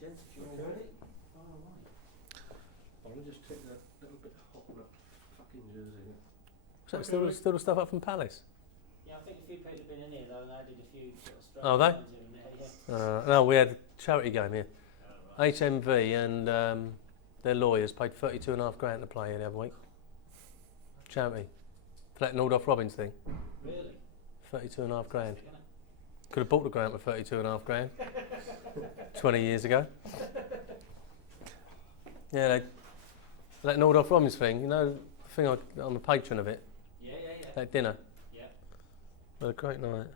gents, if you're all ready. Oh, right. I'll just take that little bit hot on that fucking jersey. So still the stuff up from Palace? Yeah, I think a few people have been in here though and added a few sort of Oh, they? in there, yeah. No, we had a charity game here. HMV and their lawyers paid $32,500 to play here the other week. Charity. For that Nordhoff Robbins thing. Really? $32,500. Could have bought the ground for $32,500 20 years ago. Yeah, that Nordhoff Robbins thing, you know, the thing I'm a patron of it. Yeah. That dinner. Yeah. What a great night.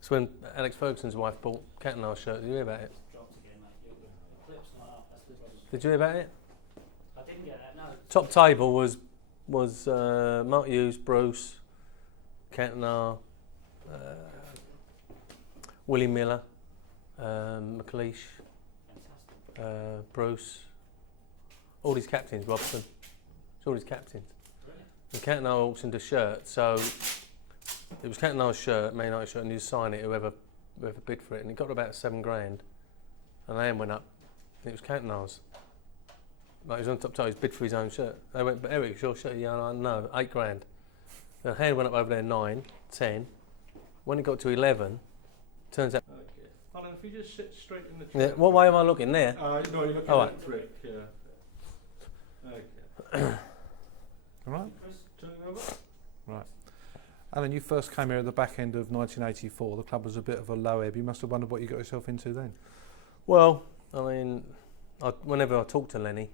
It's when Alex Ferguson's wife bought Cantona's shirt. Did you hear about it? Dropped again, mate. Your clip's not up. That's the problem. Did you hear about it? I didn't get that, no. Top table was Mark Hughes, Bruce, Cantona, Willie Miller, McLeish, Bruce, all these captains, Robson, it's all these captains. Really? And Cantona auctioned a shirt, so it was Cantona's shirt, Man United shirt, and you sign it, whoever bid for it, and it got about $7,000, and the hand went up, and it was Cantona's. Like he was on top table, he's bid for his own shirt. They went, but Eric, it's your shirt? Yeah, no, $8,000. The hand went up over there 9, 10. When it got to 11, turns out. Okay. Alan, if you just sit straight in the chair. Yeah, what way am I looking there? No, you're looking Oh, at the brick, yeah. Okay. All right. Chris, turn it over. Right. Alan, you first came here at the back end of 1984. The club was a bit of a low ebb. You must have wondered what you got yourself into then. Well, I mean, whenever I talk to Lenny,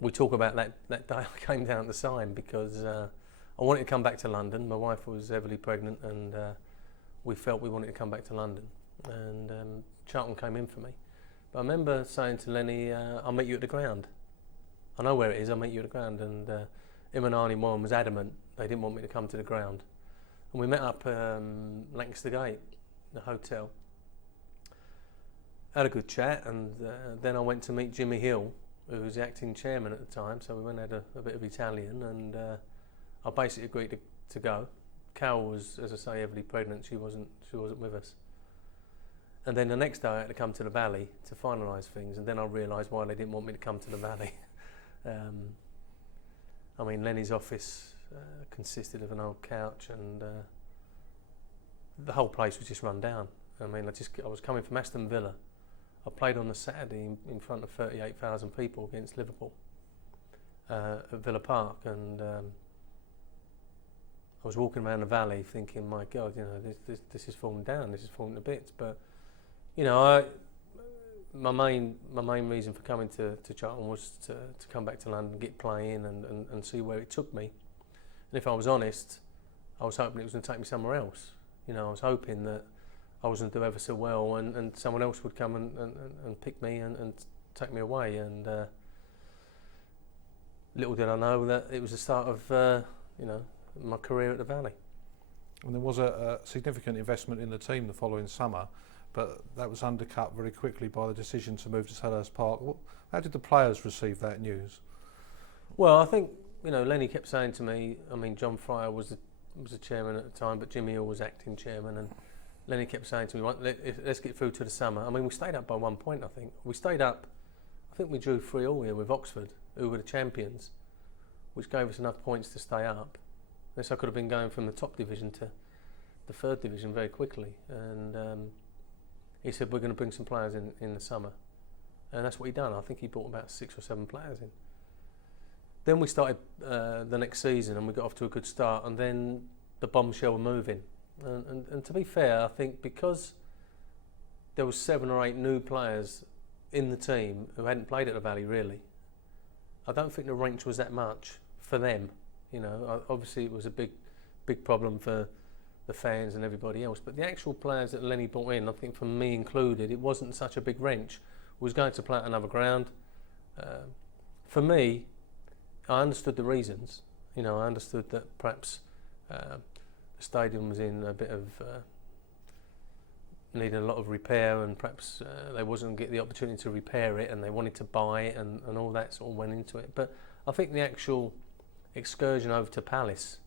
we talk about that day I came down to sign because I wanted to come back to London. My wife was heavily pregnant and we felt we wanted to come back to London. And Charlton came in for me. But I remember saying to Lenny, I'll meet you at the ground. I know where it is, I'll meet you at the ground. And him and Arnie Moran was adamant they didn't want me to come to the ground. And we met up Lancaster Gate, the hotel. Had a good chat, and then I went to meet Jimmy Hill, who was the acting chairman at the time, so we went and had a bit of Italian, and I basically agreed to go. Carol was, as I say, heavily pregnant. She wasn't with us. And then the next day I had to come to the Valley to finalise things, and then I realised why they didn't want me to come to the Valley. I mean, Lenny's office consisted of an old couch, and the whole place was just run down. I mean, I was coming from Aston Villa. I played on the Saturday in front of 38,000 people against Liverpool at Villa Park, and I was walking around the Valley thinking, my God, you know, this is falling down, this is falling to bits. But you know, my main reason for coming to Charlton was to come back to London, get playing, and see where it took me. And if I was honest, I was hoping it was going to take me somewhere else. You know, I was hoping that I was going to do ever so well, and someone else would come and pick me and take me away. And little did I know that it was the start of you know, my career at the Valley. And there was a significant investment in the team the following summer, but that was undercut very quickly by the decision to move to Selhurst Park. How did the players receive that news? Well, I think, you know, Lenny kept saying to me, I mean, John Fryer was the chairman at the time, but Jimmy Hill was acting chairman, and Lenny kept saying to me, let's get through to the summer. I mean, we stayed up by 1 point, I think. We stayed up, I think we drew 3-3 here with Oxford, who were the champions, which gave us enough points to stay up. Yes, I could have been going from the top division to the third division very quickly. And he said, we're going to bring some players in the summer. And that's what he done. I think he brought about 6 or 7 players in. Then we started the next season and we got off to a good start, and then the bombshell were moving. And to be fair, I think because there was 7 or 8 new players in the team who hadn't played at the Valley really, I don't think the wrench was that much for them. You know, obviously it was a big problem for the fans and everybody else, but the actual players that Lenny brought in, I think for me included, it wasn't such a big wrench. We was going to play at another ground. For me, I understood the reasons. You know, I understood that perhaps the stadium was in a bit of needed a lot of repair, and perhaps they wasn't get the opportunity to repair it, and they wanted to buy it, and all that sort of went into it. But I think the actual excursion over to Palace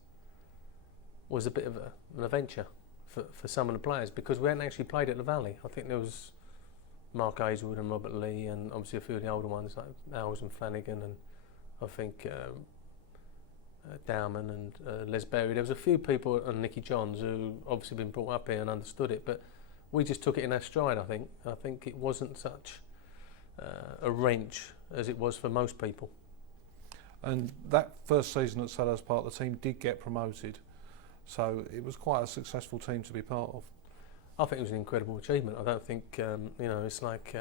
was a bit of an adventure for some of the players because we hadn't actually played at the Valley. I think there was Mark Hazelwood and Robert Lee and obviously a few of the older ones like Owls and Flanagan and I think Dowman and Les Berry. There was a few people and Nicky Johns who obviously been brought up here and understood it, but we just took it in our stride. I think it wasn't such a wrench as it was for most people. And that first season at Selhurst Park, the team did get promoted, so it was quite a successful team to be part of. I think it was an incredible achievement. I don't think it's like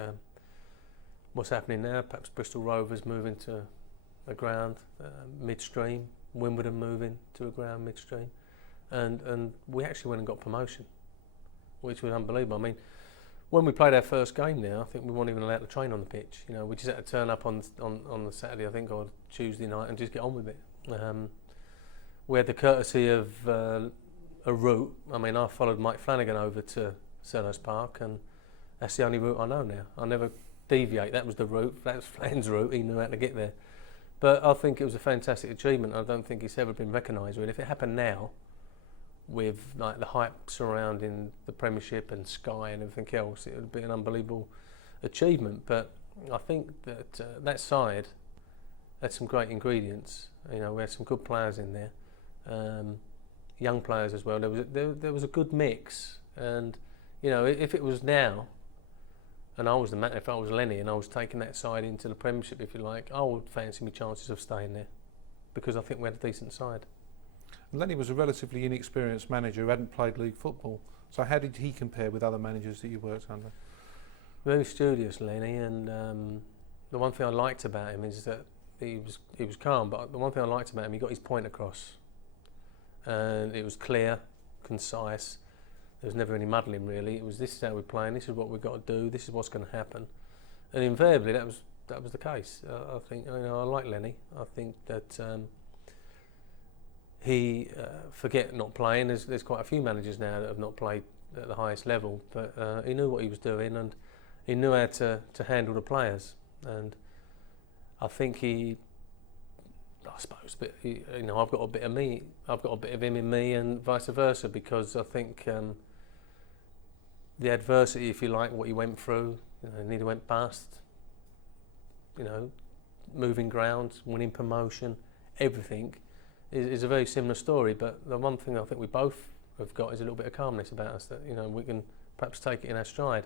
what's happening now. Perhaps Bristol Rovers moving to a ground midstream, Wimbledon moving to a ground midstream, and we actually went and got promotion, which was unbelievable. I mean, when we played our first game there, I think we weren't even allowed to train on the pitch. We just had to turn up on the Saturday, I think, or Tuesday night, and just get on with it. We had the courtesy of a route. I mean, I followed Mike Flanagan over to Selhurst Park, and that's the only route I know now. I never deviate. That was the route. That was Flan's route. He knew how to get there. But I think it was a fantastic achievement. I don't think it's ever been recognised. Really, if it happened now, with like the hype surrounding the Premiership and Sky and everything else, it would be an unbelievable achievement. But I think that that side had some great ingredients. We had some good players in there, young players as well. There was a good mix, and if it was now, and I was the man, if I was Lenny and I was taking that side into the Premiership, if you like, I would fancy my chances of staying there because I think we had a decent side. Lenny was a relatively inexperienced manager who hadn't played league football. So how did he compare with other managers that you worked under? Very studious, Lenny, and the one thing I liked about him is that he was calm, but the one thing I liked about him, he got his point across. And it was clear, concise. There was never any muddling really. It was, this is how we're playing, this is what we've got to do, this is what's going to happen. And invariably that was the case. I think, I like Lenny. I think that he forget not playing. There's quite a few managers now that have not played at the highest level, but he knew what he was doing and he knew how to handle the players. And I think I've got a bit of me, I've got a bit of him in me, and vice versa, because I think the adversity, if you like, what he went through, nearly went bust, moving ground, winning promotion, everything is a very similar story. But the one thing I think we both have got is a little bit of calmness about us, that we can perhaps take it in our stride.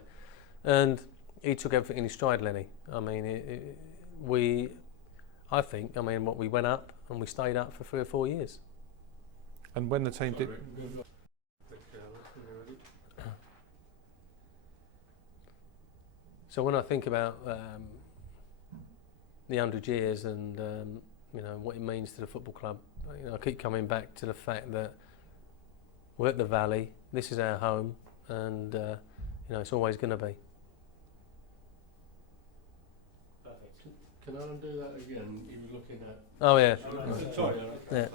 And he took everything in his stride, Lenny. I mean, we went up and we stayed up for 3 or 4 years. And when the team did... So when I think about the 100 years and what it means to the football club, I keep coming back to the fact that we're at the Valley, this is our home, and it's always going to be. Can I undo that again? You were looking at... Oh yeah. Sorry. Yeah.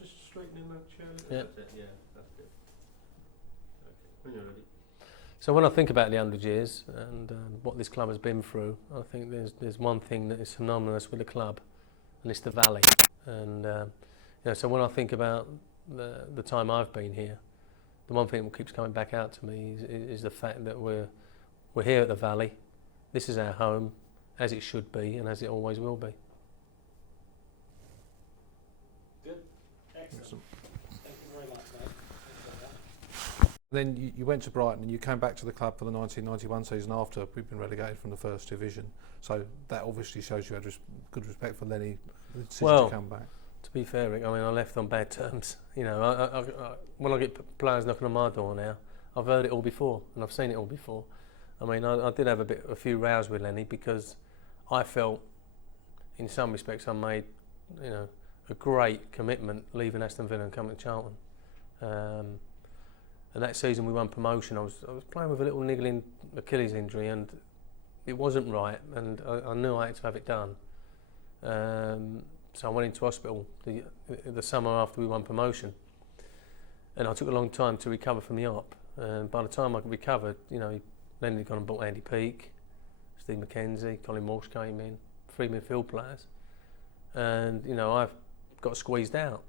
Just straightening that chair. Yeah. That's it, yeah, that's good. Okay, when you're ready. So when I think about the 100 years and what this club has been through, I think there's one thing that is synonymous with the club, and it's the Valley. And so when I think about the time I've been here, the one thing that keeps coming back out to me is the fact that we're here at the Valley. This is our home, as it should be and as it always will be. Good. Excellent. Thank you very much, mate. Then you went to Brighton and you came back to the club for the 1991 season after we'd been relegated from the First Division. So that obviously shows you had good respect for Lenny, the decision to come back. To be fair, Rick, I mean, I left on bad terms. When I get players knocking on my door now, I've heard it all before and I've seen it all before. I mean, I did have a few rows with Lenny because I felt, in some respects, I made, a great commitment leaving Aston Villa and coming to Charlton. And that season we won promotion. I was playing with a little niggling Achilles injury, and it wasn't right, and I knew I had to have it done. So I went into hospital the summer after we won promotion, and I took a long time to recover from the op. And by the time I recovered, Lenny had gone and bought Andy Peake, Steve McKenzie, Colin Walsh came in, 3 midfield players, and I got squeezed out,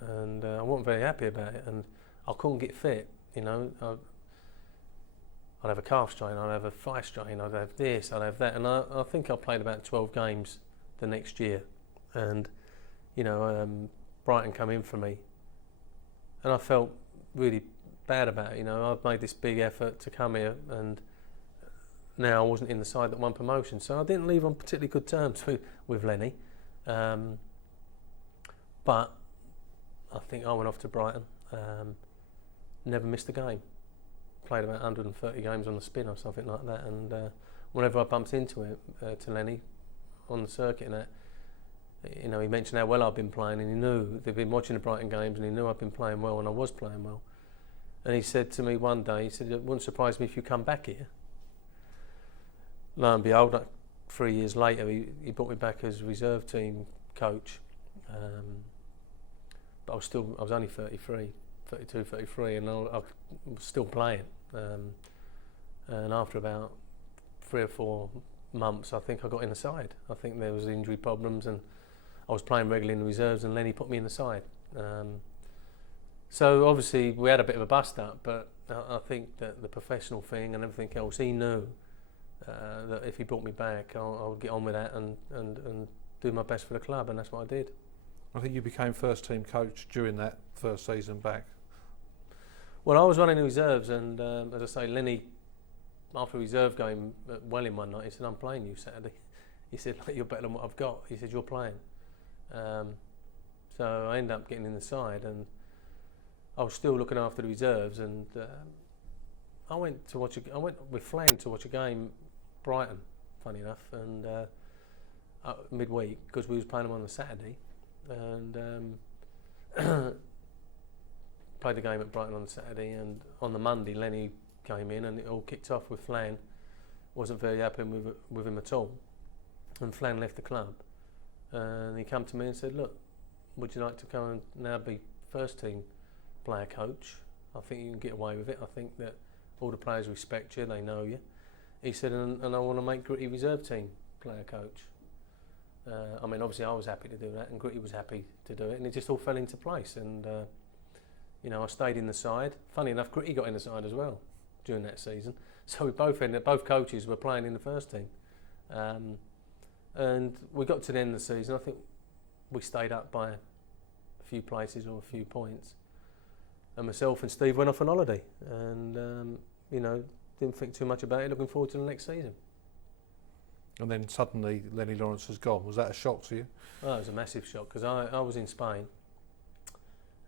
and I wasn't very happy about it. And I couldn't get fit. You know, I'd have a calf strain, I'd have a thigh strain, I'd have this, I'd have that, and I think I played about 12 games the next year, and you know, Brighton come in for me, and I felt really bad about it. You know, I've made this big effort to come here, and now I wasn't in the side that won promotion, so I didn't leave on particularly good terms with Lenny. But I think I went off to Brighton, never missed a game. Played about 130 games on the spin or something like that, and whenever I bumped into it, to Lenny on the circuit and that, you know, he mentioned how well I'd been playing, and he knew they'd been watching the Brighton games, and he knew I'd been playing well, and I was playing well. And he said to me one day, he said, "It wouldn't surprise me if you come back here." Lo and behold, like 3 years later, he brought me back as reserve team coach. But I was only 33, and I was still playing. And after about 3 or 4 months, I think I got in the side. I think there was injury problems, and I was playing regularly in the reserves, and Lenny put me in the side. So obviously we had a bit of a bust up, but I think that the professional thing and everything else, he knew that if he brought me back, I would get on with that and do my best for the club, and that's what I did. I think you became first team coach during that first season back. Well, I was running the reserves, and as I say, Lenny, after a reserve game at Welling one night, he said, "I'm playing you Saturday." He said, "Like, you're better than what I've got." He said, "You're playing." So I ended up getting in the side, and I was still looking after the reserves, and I went with Flan to watch a game, Brighton, funny enough, and midweek, because we was playing them on the Saturday, and played the game at Brighton on the Saturday, and on the Monday Lenny came in, and it all kicked off with Flan. Wasn't very happy with him at all, and Flan left the club, and he came to me and said, "Look, would you like to come and now be first team player coach? I think you can get away with it. I think that all the players respect you, they know you." He said, and I want to make Gritty reserve team player coach. I mean, obviously I was happy to do that, and Gritty was happy to do it, and it just all fell into place, and you know, I stayed in the side. Funny enough, Gritty got in the side as well during that season, so we both coaches were playing in the first team, and we got to the end of the season. I think we stayed up by a few places or a few points, and myself and Steve went off on holiday, and you know, didn't think too much about it, looking forward to the next season. And then suddenly Lenny Lawrence has gone. Was that a shock to you? Well, it was a massive shock, because I was in Spain,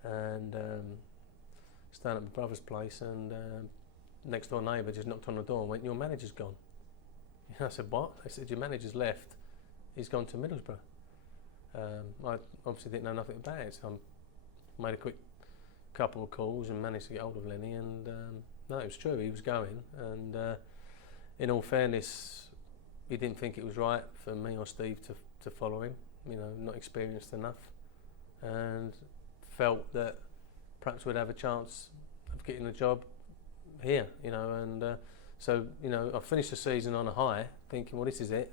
and staying at my brother's place, and next door neighbour just knocked on the door and went, "Your manager's gone." I said, "What?" They said, "Your manager's left. He's gone to Middlesbrough." I obviously didn't know nothing about it, so I made a quick couple of calls and managed to get hold of Lenny, and no, it was true, he was going, and in all fairness, he didn't think it was right for me or Steve to follow him, you know, not experienced enough, and felt that perhaps we'd have a chance of getting a job here, you know, and so, you know, I finished the season on a high, thinking, well, this is it,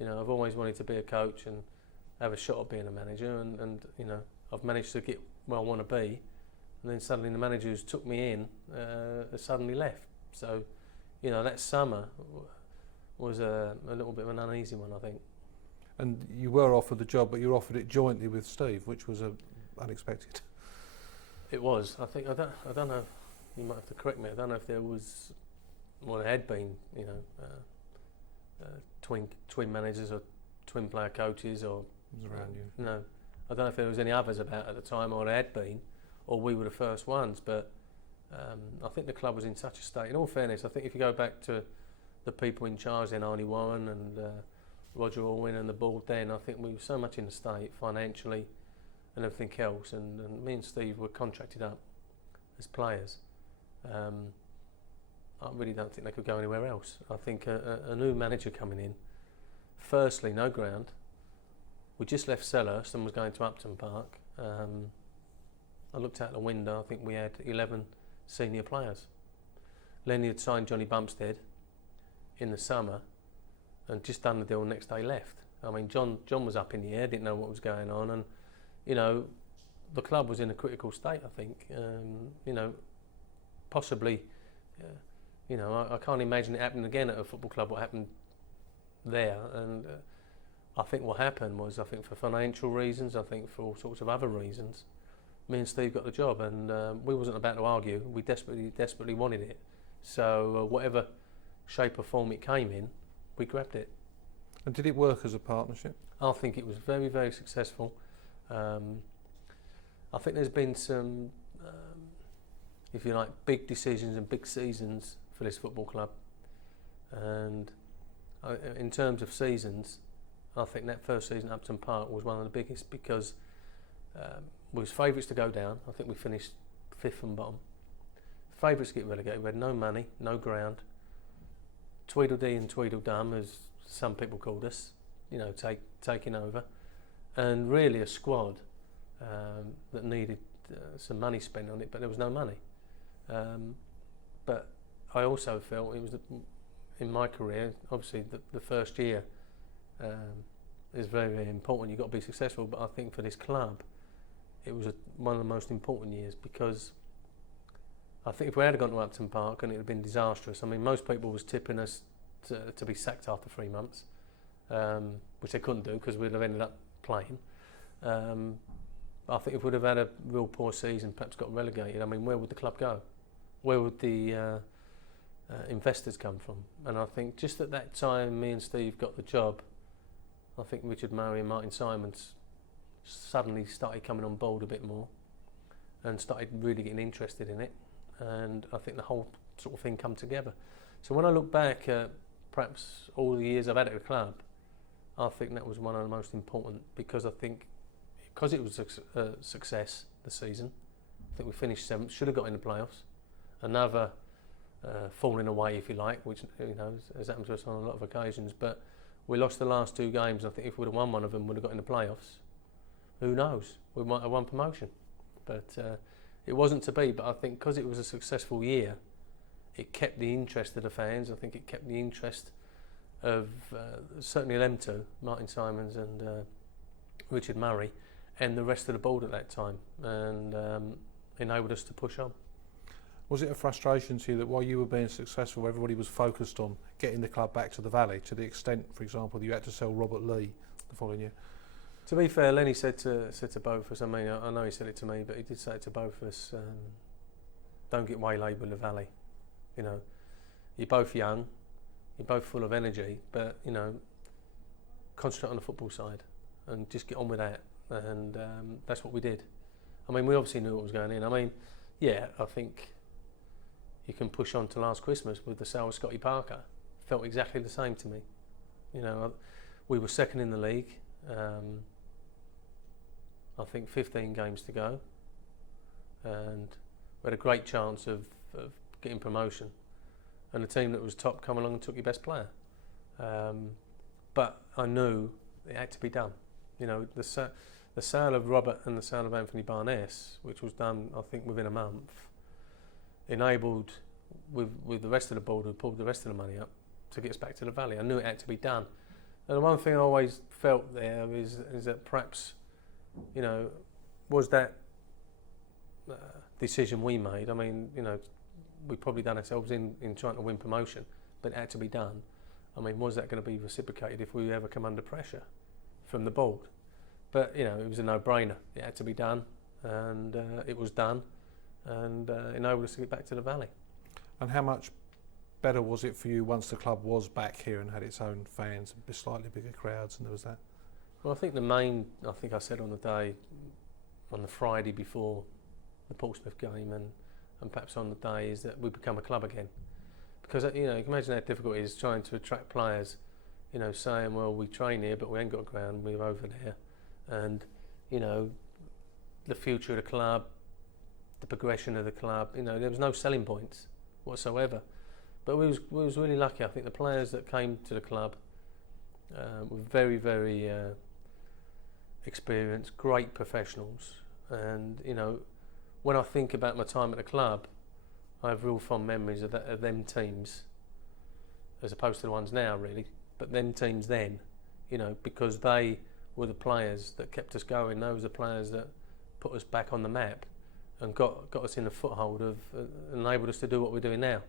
you know, I've always wanted to be a coach and have a shot at being a manager, and you know, I've managed to get where I want to be, and then suddenly the manager who's took me in has suddenly left, so, you know, that summer was a little bit of an uneasy one, I think. And you were offered the job, but you were offered it jointly with Steve, which was unexpected. It was. I think I don't know. You might have to correct me. I don't know if there was, well, there had been, you know, twin managers or twin player coaches, or Around you. no. I don't know if there was any others about at the time, or there had been, or we were the first ones. But I think the club was in such a state. In all fairness, I think if you go back to the people in charge then, Arnie Warren and Roger Orwin and the board then, I think we were so much in the state financially and everything else, and me and Steve were contracted up as players. I really don't think they could go anywhere else. I think a new manager coming in, firstly, no ground. We just left Selhurst and was going to Upton Park. I looked out the window, I think we had 11 senior players. Lenny had signed Johnny Bumstead in the summer and just done the deal, the next day left. I mean, John was up in the air, didn't know what was going on, and you know, the club was in a critical state, I think. You know, possibly, you know, I can't imagine it happening again at a football club, what happened there. And I think what happened was, I think for financial reasons, I think for all sorts of other reasons, me and Steve got the job, and we wasn't about to argue. We desperately wanted it. So whatever shape or form it came in, we grabbed it. And did it work as a partnership? I think it was very, very successful. I think there's been some, if you like, big decisions and big seasons for this football club. And in terms of seasons, I think that first season at Upton Park was one of the biggest, because we was favourites to go down. I think we finished 5th from bottom. Favourites to get relegated. We had no money, no ground. Tweedledee and Tweedledum, as some people called us, you know, taking over. And really a squad that needed some money spent on it, but there was no money. But I also felt it was, in my career, obviously the first year is very, very important. You've got to be successful, but I think for this club, it was one of the most important years, because I think if we had gone to Upton Park, and it would have been disastrous. I mean, most people was tipping us to be sacked after 3 months, which they couldn't do because we'd have ended up playing. I think if we'd have had a real poor season, perhaps got relegated, I mean, where would the club go? Where would the investors come from? And I think just at that time, me and Steve got the job. I think Richard Murray and Martin Simons suddenly started coming on board a bit more and started really getting interested in it. And I think the whole sort of thing come together. So when I look back at perhaps all the years I've had at the club, I think that was one of the most important, because I think because it was a success this season. I think we finished 7th, should have got in the playoffs. Another falling away, if you like, which, you know, has happened to us on a lot of occasions. But we lost the last 2 games. I think if we'd have won one of them, we'd have got in the playoffs. Who knows? We might have won promotion. But it wasn't to be. But I think because it was a successful year, it kept the interest of the fans. I think it kept the interest of certainly them two, Martin Simons and Richard Murray, and the rest of the board at that time, and enabled us to push on. Was it a frustration to you that while you were being successful, everybody was focused on getting the club back to the Valley, to the extent, for example, that you had to sell Robert Lee the following year? To be fair, Lenny said to both of us, I mean, I know he said it to me, but he did say it to both of us, don't get waylaid with the Valley. You know, you're both young, you're both full of energy, but, you know, concentrate on the football side and just get on with that. And that's what we did. I mean, we obviously knew what was going in. I mean, yeah, I think you can push on to last Christmas with the sale of Scotty Parker. Felt exactly the same to me. You know, we were second in the league. I think 15 games to go, and we had a great chance of getting promotion. And the team that was top come along and took your best player. But I knew it had to be done. You know, the sale of Robert and the sale of Anthony Barnes, which was done, I think, within a month, enabled, with the rest of the board who pulled the rest of the money up, to get us back to the Valley. I knew it had to be done. And the one thing I always felt there is that perhaps, you know, was that decision we made. I mean, you know, we probably done ourselves in trying to win promotion, but it had to be done. I mean, was that going to be reciprocated if we ever come under pressure from the board? But, you know, it was a no-brainer. It had to be done, and it was done, and enabled us to get back to the Valley. And how much better was it for you once the club was back here and had its own fans, slightly bigger crowds, and there was that? Well, I think the main, I think I said on the day, on the Friday before the Portsmouth game, and perhaps on the day, is that we become a club again. Because, you know, you can imagine how difficult it is trying to attract players, you know, saying, well, we train here, but we ain't got a ground, we're over there. And, you know, the future of the club, the progression of the club, you know, there was no selling points whatsoever. But we was really lucky. I think the players that came to the club were very, very experienced, great professionals. And, you know, when I think about my time at the club, I have real fond memories of them teams, as opposed to the ones now, really. But them teams then, you know, because they were the players that kept us going. Those were the players that put us back on the map and got us in the foothold of enabled us to do what we're doing now.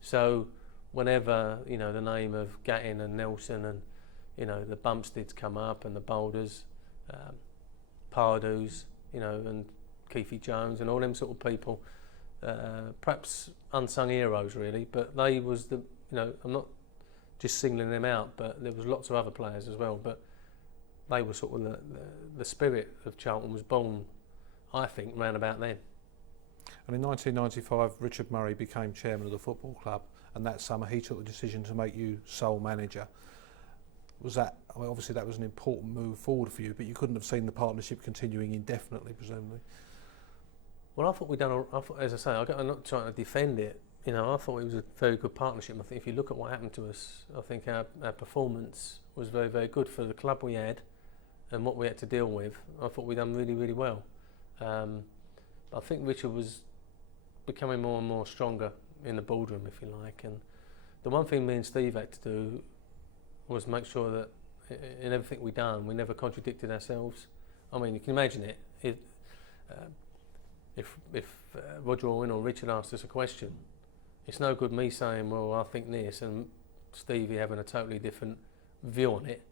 So whenever, you know, the name of Gattin and Nelson and, you know, the Bumpsteads come up and the Boulders, Pardoos, you know, and Keithy Jones and all them sort of people, perhaps unsung heroes really, but they was the, you know, I'm not just singling them out, but there was lots of other players as well, but they were sort of the spirit of Charlton was born, I think, round about then. And in 1995, Richard Murray became chairman of the football club, and that summer he took the decision to make you sole manager. Was that, I mean, obviously that was an important move forward for you, but you couldn't have seen the partnership continuing indefinitely, presumably. Well, I thought we'd done, as I say, I'm not trying to defend it, you know, I thought it was a very good partnership. I think if you look at what happened to us, I think our performance was very, very good for the club we had and what we had to deal with. I thought we'd done really, really well. I think Richard was becoming more and more stronger in the boardroom, if you like, and the one thing me and Steve had to do was make sure that in everything we done, we never contradicted ourselves. I mean, you can imagine it. If Roger Owen or Richard asked us a question, it's no good me saying, well, I think this, and Stevie having a totally different view on it.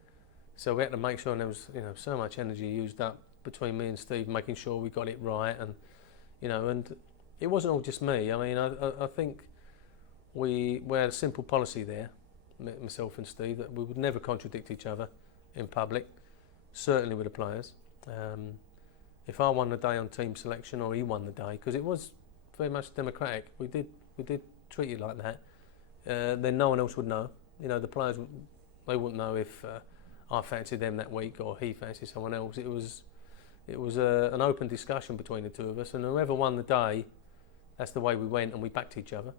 So we had to make sure, and there was, you know, so much energy used up between me and Steve, making sure we got it right, and, you know, and it wasn't all just me. I mean, I think we had a simple policy there, myself and Steve, that we would never contradict each other in public, certainly with the players. If I won the day on team selection or he won the day, because it was very much democratic, we did treat it like that, then no one else would know. You know, the players, they wouldn't know if I fancied them that week or he fancied someone else. It was an open discussion between the two of us, and whoever won the day, that's the way we went, and we backed each other.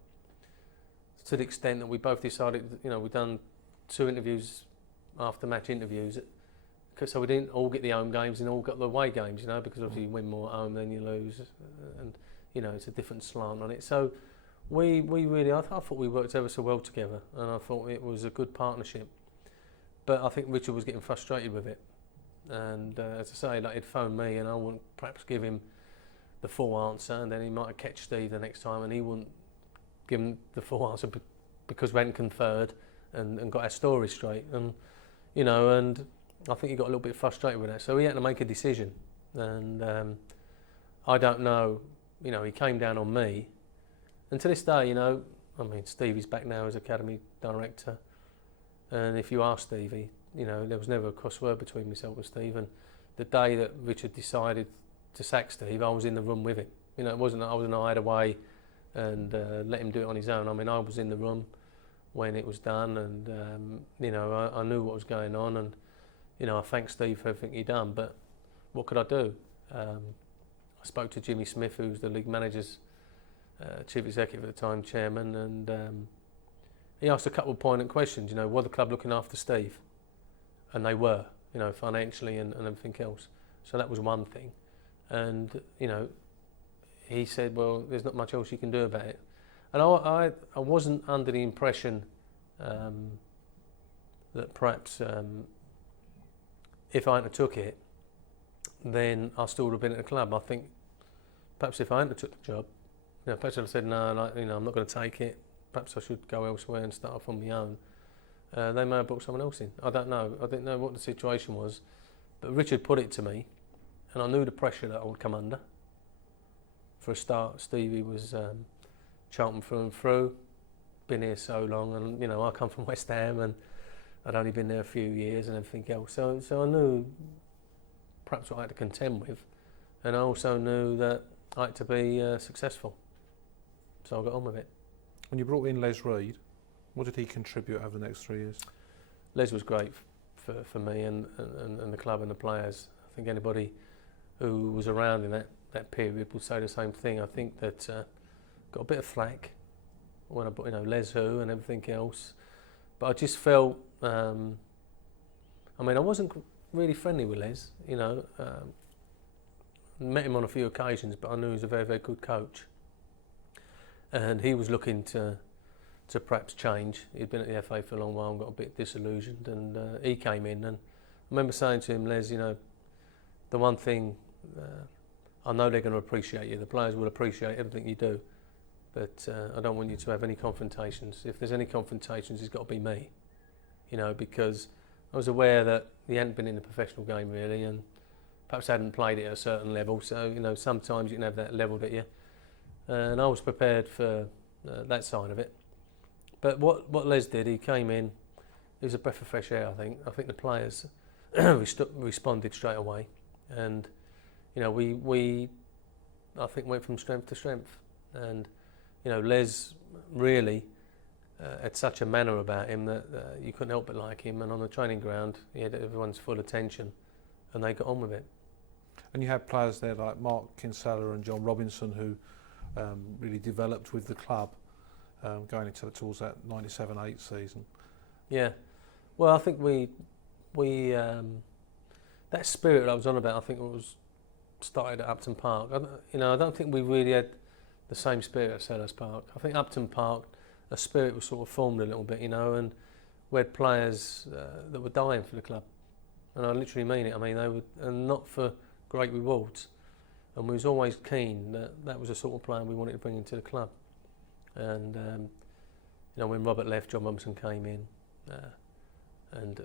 To the extent that we both decided, you know, we'd done 2 interviews, after match interviews, so we didn't all get the home games and all got the away games, you know, because obviously you win more at home than you lose, and, you know, it's a different slant on it. So we really, I thought we worked ever so well together, and I thought it was a good partnership. But I think Richard was getting frustrated with it, and as I say, like, he'd phone me and I wouldn't perhaps give him the full answer, and then he might catch Steve the next time and he wouldn't give him the full answer because we hadn't conferred and got our story straight, and, you know, and I think he got a little bit frustrated with that, so he had to make a decision, and I don't know, you know, he came down on me, and to this day, you know, I mean, Stevie's back now as academy director, and if you ask Stevie, you know, there was never a crossword between myself and Steve, and the day that Richard decided to sack Steve, I was in the room with him. You know, it wasn't that I was going to hide away and let him do it on his own. I mean, I was in the room when it was done, and you know, I knew what was going on, and, you know, I thank Steve for everything he'd done, but what could I do? I spoke to Jimmy Smith, who was the league manager's chief executive at the time, chairman, and he asked a couple of poignant questions, you know, were the club looking after Steve? And they were, you know, financially and everything else. So that was one thing. And, you know, he said, well, there's not much else you can do about it. And I wasn't under the impression that perhaps if I hadn't took it, then I still would have been at the club. I think perhaps if I hadn't took the job, you know, perhaps I'd have said, no, like, you know, I'm not going to take it. Perhaps I should go elsewhere and start off on my own. They may have brought someone else in. I don't know. I didn't know what the situation was. But Richard put it to me, and I knew the pressure that I would come under. For a start, Stevie was Charlton through and through, been here so long, and, you know, I come from West Ham and I'd only been there a few years and everything else. So I knew perhaps what I had to contend with, and I also knew that I had to be successful. So I got on with it. When you brought in Les Reed, what did he contribute over the next 3 years? Les was great for me and the club and the players. I think anybody who was around in that period would say the same thing. I think that got a bit of flack when I brought, you know, Les Who and everything else, but I just felt, I mean, I wasn't really friendly with Les, you know, met him on a few occasions, but I knew he was a very, very good coach, and he was looking to perhaps change. He'd been at the FA for a long while and got a bit disillusioned, and he came in, and I remember saying to him, Les, you know, the one thing I know they're going to appreciate you. The players will appreciate everything you do, but I don't want you to have any confrontations. If there's any confrontations, it's got to be me, you know, because I was aware that he hadn't been in the professional game really, and perhaps hadn't played it at a certain level. So, you know, sometimes you can have that levelled at you, and I was prepared for that side of it. But what Les did, he came in. It was a breath of fresh air. I think the players responded straight away, and you know, we I think went from strength to strength. And you know, Les really had such a manner about him that you couldn't help but like him. And on the training ground, he had everyone's full attention, and they got on with it. And you had players there like Mark Kinsella and John Robinson who really developed with the club going towards that 97-8 season. Yeah. Well, I think we that spirit I was on about, I think it was started at Upton Park. I don't think we really had the same spirit at Selhurst Park. I think Upton Park, a spirit was sort of formed a little bit, you know, and we had players that were dying for the club, and I literally mean it. I mean, they were, and not for great rewards, and we was always keen that was the sort of player we wanted to bring into the club. And you know, when Robert left, John Robinson came in. And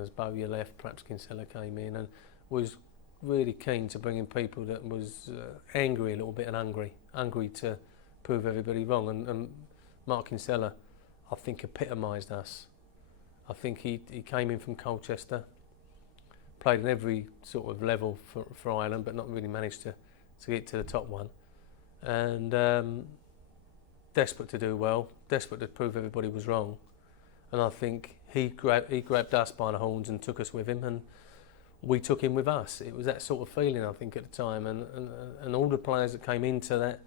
as Bowyer left, perhaps Kinsella came in, and was really keen to bring in people that was angry a little bit and hungry to prove everybody wrong. And Mark Kinsella, I think, epitomised us. I think he came in from Colchester, played in every sort of level for Ireland, but not really managed to get to the top one. And desperate to do well, desperate to prove everybody was wrong. And I think he grabbed us by the horns and took us with him, and we took him with us. It was that sort of feeling, I think, at the time, and all the players that came into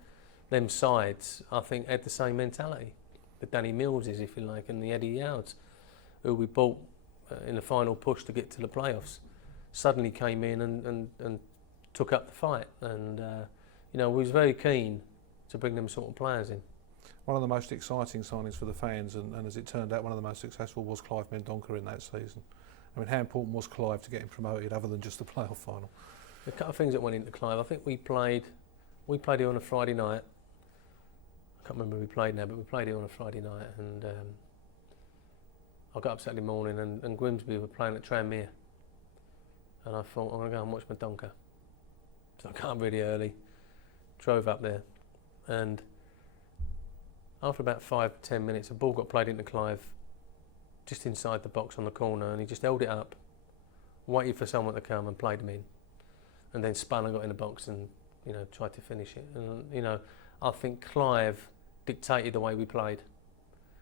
them sides, I think, had the same mentality. The Danny Millses, if you like, and the Eddie Younds, who we bought in the final push to get to the playoffs, suddenly came in and took up the fight. And you know, we was very keen to bring them sort of players in. One of the most exciting signings for the fans, and as it turned out, one of the most successful was Clive Mendonca in that season. I mean, how important was Clive to get him promoted, other than just the playoff final? A couple of things that went into Clive. I think we played here on a Friday night. I can't remember who we played now, but we played here on a Friday night, and I got up Saturday morning, and Grimsby were playing at Tranmere, and I thought, I'm going to go and watch Mendonca. So I got up really early, drove up there, and after about 5-10 minutes, a ball got played into Clive just inside the box on the corner, and he just held it up, waited for someone to come and played him in, and then spun and got in the box and, you know, tried to finish it. And, you know, I think Clive dictated the way we played.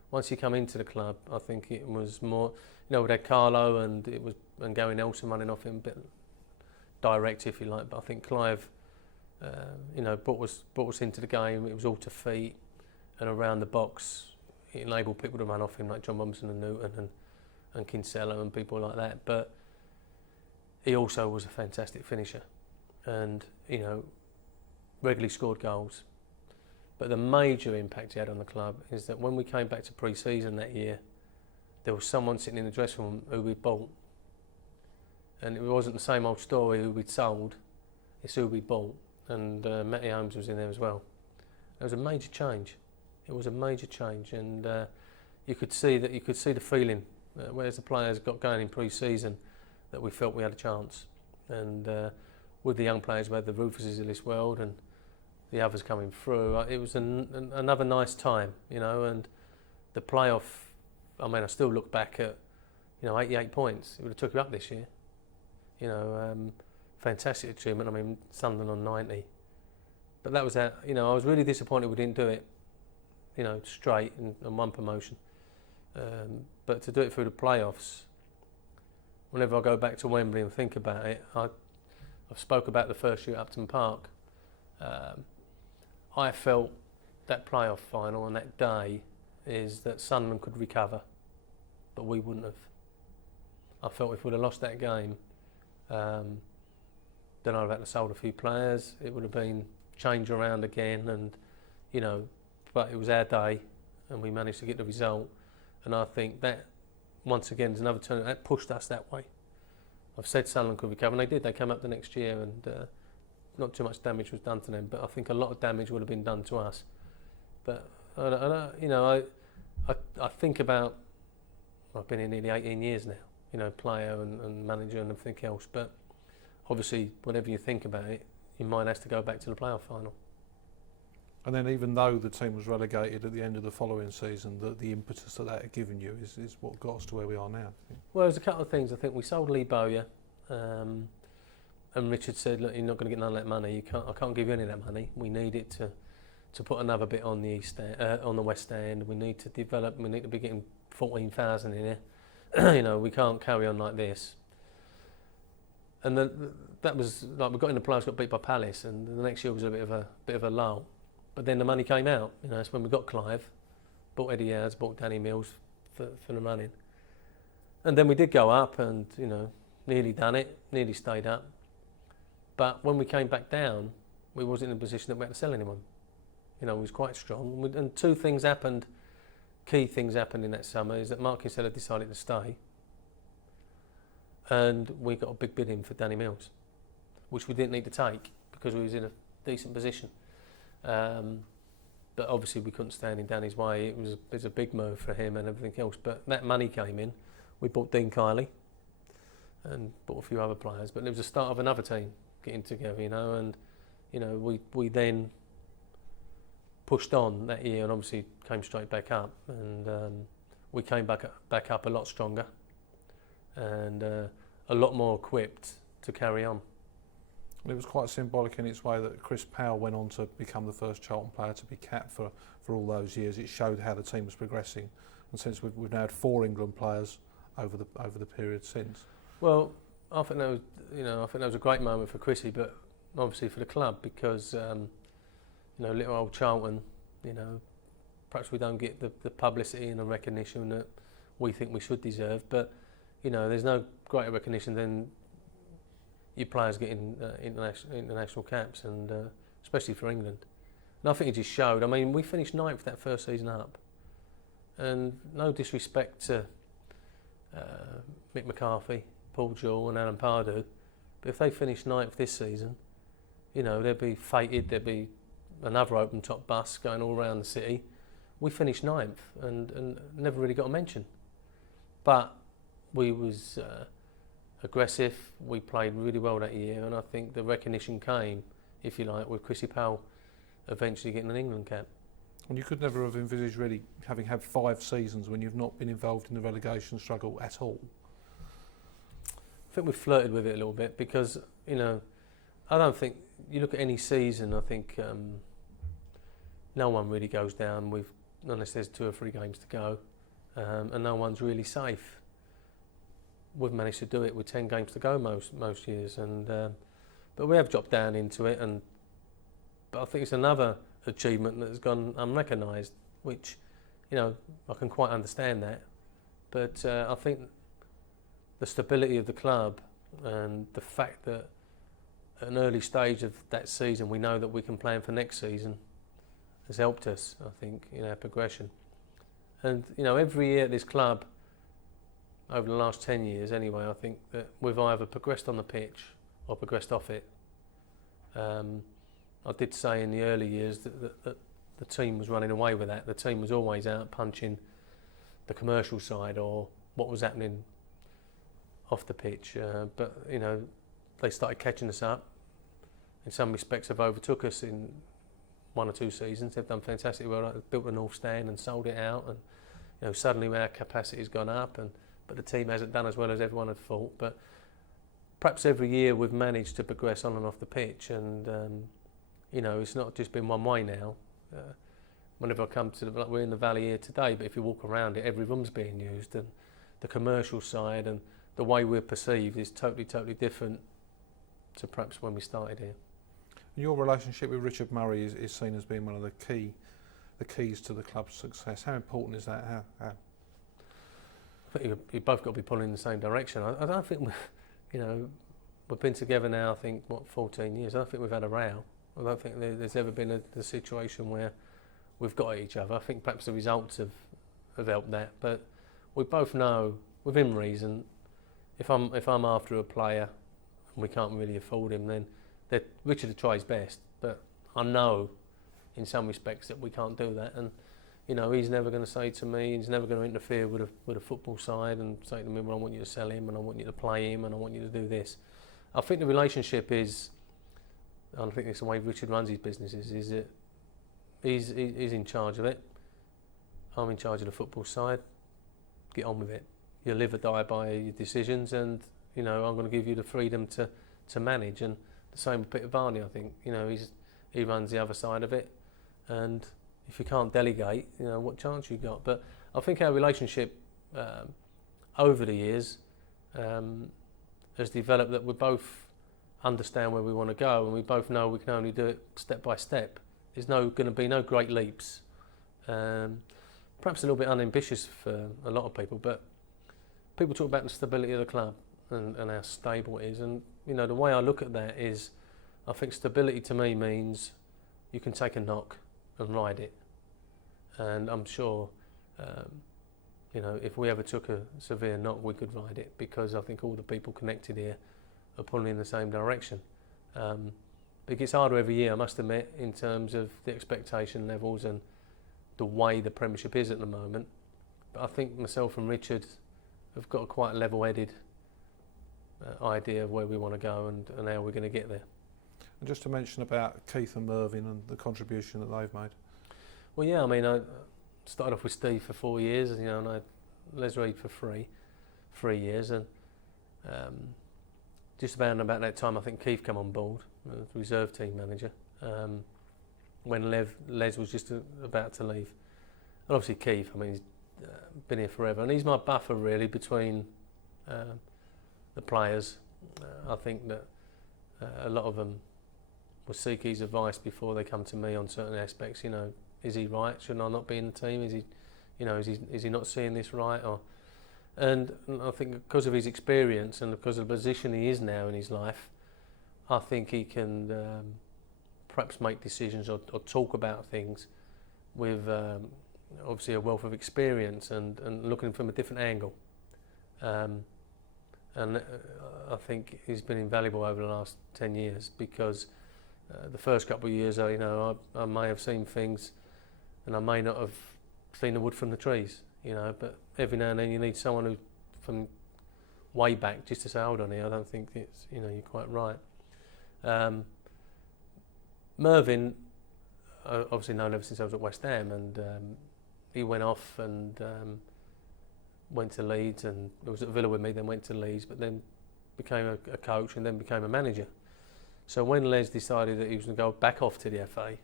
Once he come into the club, I think it was more, you know, we had Carlo and Gary Nelson running off him, a bit direct, if you like, but I think Clive, you know, brought us into the game. It was all to feet and around the box. It enabled people to run off him, like John Robinson and Newton and Kinsella and people like that. But he also was a fantastic finisher, and, you know, regularly scored goals. But the major impact he had on the club is that when we came back to pre-season that year, there was someone sitting in the dressing room who we'd bought, and it wasn't the same old story who we'd sold. It's who we bought, and Matty Holmes was in there as well. It was a major change. It was a major change, and you could see the feeling, whereas the players got going in pre-season, that we felt we had a chance. And with the young players, we had the Rufuses of this world and the others coming through. It was another nice time, you know. And the playoff, I mean, I still look back at, you know, 88 points. It would have took you up this year, you know. Fantastic achievement. I mean, Sunderland on 90, but that was that. You know, I was really disappointed we didn't do it, you know, straight and one promotion. But to do it through the playoffs, whenever I go back to Wembley and think about it, I've spoke about the first year at Upton Park. I felt that playoff final on that day is that Sunderland could recover, but we wouldn't have. I felt if we'd have lost that game, then I'd have had to sold a few players. It would have been change around again, and, you know, but it was our day, and we managed to get the result. And I think that, once again, is another turn that pushed us that way. I've said Sunderland could recover, and they did. They came up the next year, and not too much damage was done to them, but I think a lot of damage would have been done to us. But I think about, I've been here nearly 18 years now, you know, player and manager and everything else, but obviously whenever you think about it, your mind has to go back to the playoff final. And then even though the team was relegated at the end of the following season, the impetus that had given you is what got us to where we are now. Well, there's a couple of things. I think we sold Lee Bowyer, and Richard said, look, you're not going to get none of that money. I can't give you any of that money. We need it to put another bit on the on the West End. We need to develop. We need to be getting 14,000 in here. You know, we can't carry on like this. And that was like, we got in the playoffs, got beat by Palace, and the next year was a bit of a lull. But then the money came out. You know, that's when we got Clive, bought Eddie Howes, bought Danny Mills for the running. And then we did go up, and you know, nearly done it, nearly stayed up. But when we came back down, we wasn't in a position that we had to sell anyone. You know, we was quite strong. And two things happened, key things happened in that summer, is that Mark Kinsella decided to stay. And we got a big bid in for Danny Mills, which we didn't need to take because we was in a decent position. But obviously we couldn't stand in Danny's way. It was a big move for him and everything else. But that money came in. We bought Dean Kiley and bought a few other players. But it was the start of another team getting together, you know. And you know, we then pushed on that year and obviously came straight back up. And we came back up a lot stronger and a lot more equipped to carry on. It was quite symbolic in its way that Chris Powell went on to become the first Charlton player to be capped for all those years. It showed how the team was progressing, and since we've now had 4 England players over the period since. Well, I think that was a great moment for Chrissy, but obviously for the club because you know, little old Charlton, you know, perhaps we don't get the publicity and the recognition that we think we should deserve, but you know, there's no greater recognition than your players getting international caps, and especially for England. And I think it just showed. I mean, we finished 9th that first season up, and no disrespect to Mick McCarthy, Paul Jewell and Alan Pardew, but if they finish 9th this season, you know, they'd be fated, there'd be another open top bus going all around the city. We finished 9th and never really got a mention. But we was aggressive, we played really well that year, and I think the recognition came, if you like, with Chrissy Powell eventually getting an England cap. And you could never have envisaged really having had 5 seasons when you've not been involved in the relegation struggle at all. I think we flirted with it a little bit because, you know, I don't think, you look at any season, I think no one really goes down unless there's 2 or 3 games to go, and no one's really safe. We've managed to do it with 10 games to go most years, and but we have dropped down into it, but I think it's another achievement that has gone unrecognised, which, you know, I can quite understand that, but I think the stability of the club and the fact that at an early stage of that season we know that we can plan for next season has helped us, I think, in our progression. And you know, every year at this club over the last 10 years anyway, I think that we've either progressed on the pitch or progressed off it. I did say in the early years that the team was running away with that. The team was always out punching the commercial side or what was happening off the pitch. But, you know, they started catching us up. In some respects, have overtook us in 1 or 2 seasons. They've done fantastic well. They've built the North Stand and sold it out. And, you know, suddenly our capacity's gone up, but the team hasn't done as well as everyone had thought. But perhaps every year we've managed to progress on and off the pitch, and you know, it's not just been one way now. Whenever I come to we're in the Valley here today, but if you walk around it, every room's being used, and the commercial side and the way we're perceived is totally different to perhaps when we started here. Your relationship with Richard Murray is seen as being one of the keys to the club's success. How important is that? How? I think you've both got to be pulling in the same direction. I don't think we've been together now, I think, 14 years. I don't think we've had a row. I don't think there's ever been a situation where we've got at each other. I think perhaps the results have helped that. But we both know, within reason, if I'm after a player and we can't really afford him, then that Richard will try his best, but I know in some respects that we can't do that. And you know, he's never going to say to me, he's never going to interfere with a football side and say to me, well, I want you to sell him and I want you to play him and I want you to do this. I think the relationship is, I think it's the way Richard runs his businesses, is that he's in charge of it. I'm in charge of the football side. Get on with it. You live or die by your decisions, and you know, I'm going to give you the freedom to manage. And the same with Peter Varney, I think. You know, he runs the other side of it, and if you can't delegate, you know, what chance you got? But I think our relationship over the years has developed that we both understand where we want to go, and we both know we can only do it step by step. There's going to be no great leaps. Perhaps a little bit unambitious for a lot of people, but people talk about the stability of the club and how stable it is. And you know, the way I look at that is, I think stability to me means you can take a knock and ride it. And I'm sure, you know, if we ever took a severe knock, we could ride it, because I think all the people connected here are pulling in the same direction. It gets harder every year, I must admit, in terms of the expectation levels and the way the Premiership is at the moment. But I think myself and Richard have got a quite level-headed idea of where we want to go and how we're going to get there. And just to mention about Keith and Mervyn and the contribution that they've made. Well, yeah, I mean, I started off with Steve for 4 years, you know, and I had Les Reed for 3 years, and just about that time, I think Keith came on board as reserve team manager, when Les was just about to leave. And obviously Keith, I mean, he's been here forever, and he's my buffer really between the players. I think that a lot of them will seek his advice before they come to me on certain aspects. You know, is he right? Shouldn't I not be in the team? Is he, you know, is he not seeing this right? And I think because of his experience and because of the position he is now in his life, I think he can perhaps make decisions or talk about things with obviously a wealth of experience and looking from a different angle. And I think he's been invaluable over the last 10 years, because the first couple of years, you know, I may have seen things and I may not have seen the wood from the trees, you know, but every now and then you need someone who, from way back, just to say, hold on here, I don't think it's, you know, you're quite right. Mervyn, obviously known ever since I was at West Ham, and he went off and went to Leeds, and he was at Villa with me, then went to Leeds, but then became a coach and then became a manager. So when Les decided that he was going to go back off to the FA,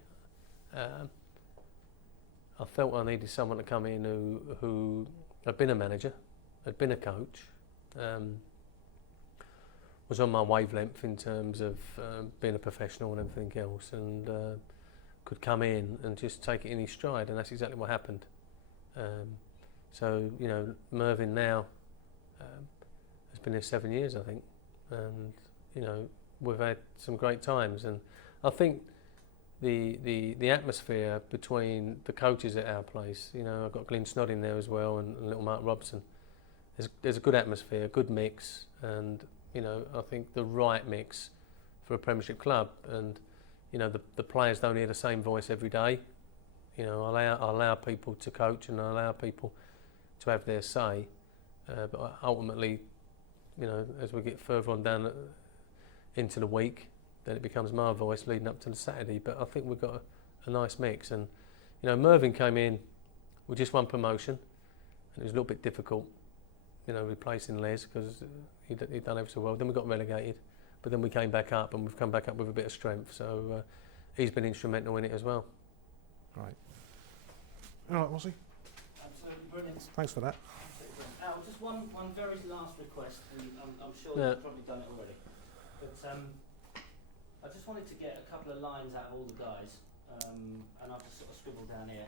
I felt I needed someone to come in who had been a manager, had been a coach, was on my wavelength in terms of being a professional and everything else, and could come in and just take it in his stride, and that's exactly what happened. So, you know, Mervyn now has been here 7 years, I think, and, you know, we've had some great times, and I think the atmosphere between the coaches at our place, you know, I've got Glyn Snodding there as well, and little Mark Robson. There's a good atmosphere, a good mix, and, you know, I think the right mix for a Premiership club. And, you know, the players don't hear the same voice every day. You know, I allow people to coach and I allow people to have their say, but ultimately, you know, as we get further on down into the week, then it becomes my voice leading up to the Saturday. But I think we've got a nice mix. And, you know, Mervyn came in with just one promotion, and it was a little bit difficult, you know, replacing Les, because he'd done ever so well. Then we got relegated, but then we came back up, and we've come back up with a bit of strength. So he's been instrumental in it as well. Right. All right, Mossy. Absolutely brilliant. Thanks for that. Al, just one very last request, and I'm sure Yeah. you've probably done it already. But I just wanted to get a couple of lines out of all the guys, and I've just sort of scribbled down here.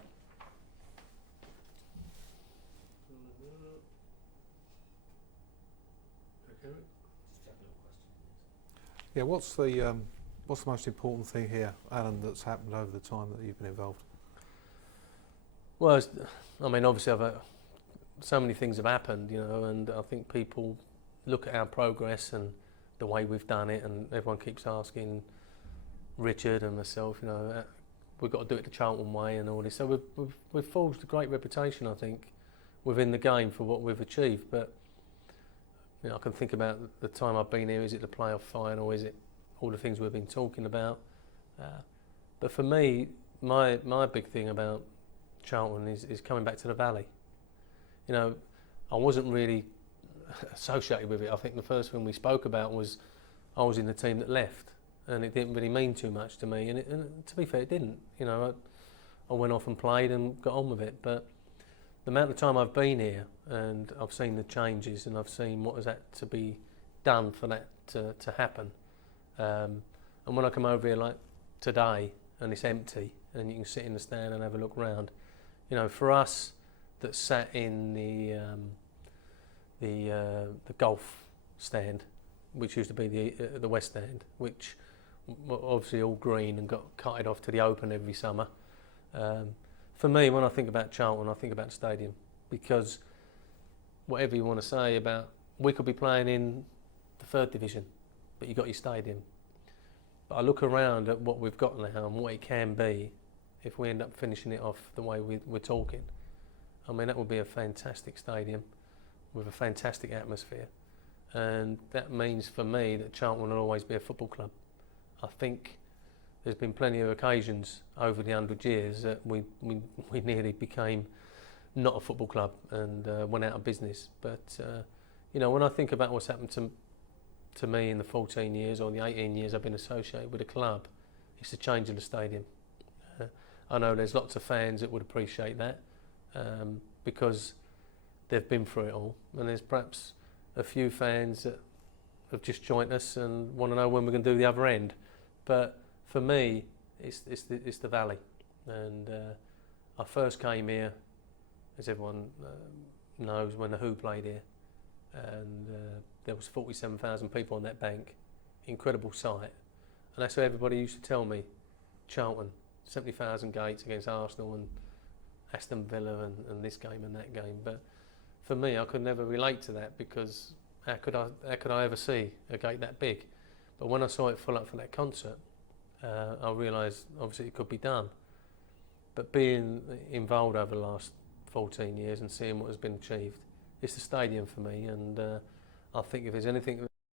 Okay. Just check a little question. Yeah, what's the most important thing here, Alan, that's happened over the time that you've been involved? Well, I mean, obviously, so many things have happened, you know, and I think people look at our progress and the way we've done it, and everyone keeps asking, Richard and myself, you know, we've got to do it the Charlton way and all this. So we've forged a great reputation, I think, within the game for what we've achieved. But you know, I can think about the time I've been here. Is it the playoff final? Is it all the things we've been talking about? But for me, my big thing about Charlton is coming back to the Valley. You know, I wasn't really associated with it. I think the first thing we spoke about was I was in the team that left, and it didn't really mean too much to me. And to be fair, it didn't. You know, I went off and played and got on with it. But the amount of time I've been here, and I've seen the changes, and I've seen what has had to be done for that to happen. And when I come over here like today, and it's empty, and you can sit in the stand and have a look round, you know, for us that sat in the golf stand, which used to be the West Stand, which obviously all green and got carted off to the Open every summer. For me, when I think about Charlton, I think about the stadium, because whatever you want to say about, we could be playing in the 3rd division, but you got your stadium. But I look around at what we've got now and what it can be if we end up finishing it off the way we're talking. I mean, that would be a fantastic stadium with a fantastic atmosphere. And that means for me that Charlton will always be a football club. I think there's been plenty of occasions over the 100 years that we nearly became not a football club and went out of business. But you know, when I think about what's happened to me in the 14 years or the 18 years I've been associated with the club, it's the change of the stadium. I know there's lots of fans that would appreciate that because they've been through it all, and there's perhaps a few fans that have just joined us and want to know when we're going to do the other end. But for me, it's the Valley, and I first came here, as everyone knows, when the Who played here, and there was 47,000 people on that bank, incredible sight, and that's what everybody used to tell me. Charlton, 70,000 gates against Arsenal and Aston Villa and this game and that game. But for me, I could never relate to that, because how could I ever see a gate that big? But when I saw it full up for that concert, I realised obviously it could be done. But being involved over the last 14 years and seeing what has been achieved, it's the stadium for me. And I think if there's anything